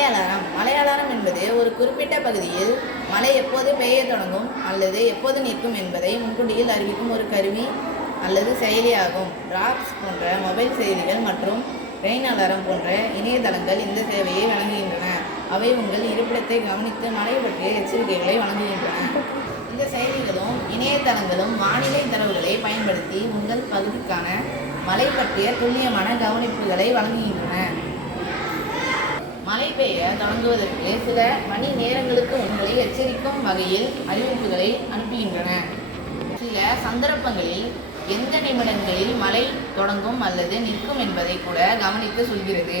மழை அலாரம் என்பது ஒரு குறிப்பிட்ட பகுதியில் மழை எப்போது பெய்ய தொடங்கும் அல்லது எப்போது நிற்கும் என்பதை முன்கூட்டியில் அறிவிக்கும் ஒரு கருவி அல்லது செயலி ஆகும். டிராப்ஸ் போன்ற மொபைல் செயலிகள் மற்றும் ரெயின் அலாரம் போன்ற இணையதளங்கள் இந்த சேவையை வழங்குகின்றன. அவை உங்கள் இருப்பிடத்தை கவனித்து மழை பற்றிய எச்சரிக்கைகளை வழங்குகின்றன. இந்த செயலிகளும் இணையதளங்களும் வானிலை தரவுகளை பயன்படுத்தி உங்கள் பகுதிக்கான மழை பற்றிய துல்லியமான கவனிப்புகளை வழங்குகின்றன. மழை பெய்ய தொடங்குவதற்கு சில மணி நேரங்களுக்கு உங்களை எச்சரிக்கும் வகையில் அறிவிப்புகளை அனுப்புகின்றன. சில சந்தர்ப்பங்களில் எந்த நிமிடங்களில் மழை தொடங்கும் அல்லது நிற்கும் என்பதை கூட கவனித்து சொல்கிறது.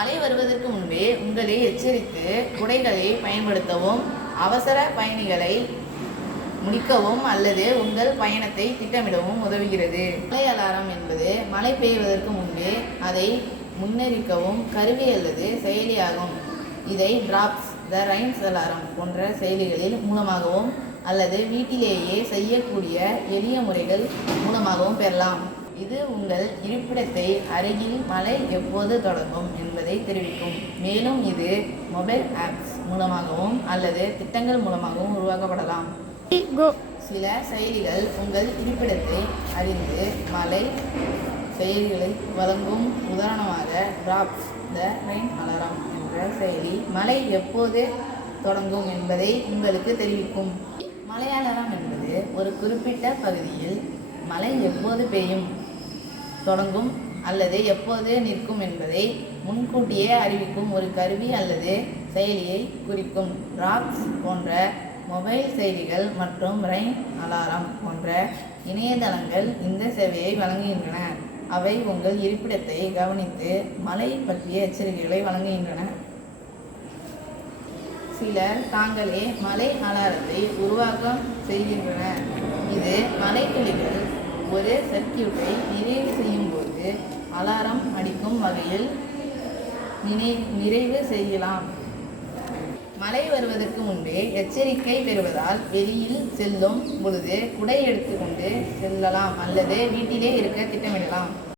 மழை வருவதற்கு முன்பே உங்களை எச்சரித்து குடைகளை பயன்படுத்தவும், அவசர பயணிகளை முடிக்கவும் அல்லது உங்கள் பயணத்தை திட்டமிடவும் உதவுகிறது. மழை அலாரம் என்பது மழை பெய்வதற்கு முன்பே அதை முன்னறிவிக்கவும் கருவி அல்லது செயலியாகும். இதை டிராப்ஸ், த ரெயின் அலாரம் போன்ற செயலிகளில் மூலமாகவும் அல்லது வீட்டிலேயே செய்யக்கூடிய எளிய முறைகள் மூலமாகவும் பெறலாம். இது உங்கள் இருப்பிடத்தை அருகில் மழை எப்போது தொடங்கும் என்பதை தெரிவிக்கும். மேலும் இது மொபைல் ஆப்ஸ் மூலமாகவும் அல்லது திட்டங்கள் மூலமாகவும் உருவாக்கப்படலாம். சில செயலிகள் உங்கள் இருப்பிடத்தை அறிந்து மழை செயலிகளை வழங்கும். உதாரணமாக, டிராப்ஸ், த ரெயின் அலாரம் என்ற செயலி மழை எப்போது தொடங்கும் என்பதை உங்களுக்கு தெரிவிக்கும். மழை அலாரம் என்பது ஒரு குறிப்பிட்ட பகுதியில் மழை எப்போது பெய்யும் தொடங்கும் அல்லது எப்போது நிற்கும் என்பதை முன்கூட்டியே அறிவிக்கும் ஒரு கருவி அல்லது செயலியை குறிக்கும். டிராப்ஸ் போன்ற மொபைல் செயலிகள் மற்றும் ரெயின் அலாரம் போன்ற இணையதளங்கள் இந்த சேவையை வழங்குகின்றன. அவை உங்கள் இருப்பிடத்தை கவனித்து மழை பற்றிய எச்சரிக்கைகளை வழங்குகின்றன. சிலர் தாங்களே மழை அலாரத்தை உருவாக்கம் செய்கின்றனர். இது மழை துளிகள் ஒரு சர்க்கியூட்டை நிறைவு செய்யும் போது அலாரம் அடிக்கும் வகையில் நிறைவு செய்யலாம். மழை வருவதற்கு முன்பே எச்சரிக்கை பெறுவதால் வெளியில் செல்லும் பொழுது குடை எடுத்துக்கொண்டு செல்லலாம் அல்லது வீட்டிலே இருக்க திட்டமிடலாம்.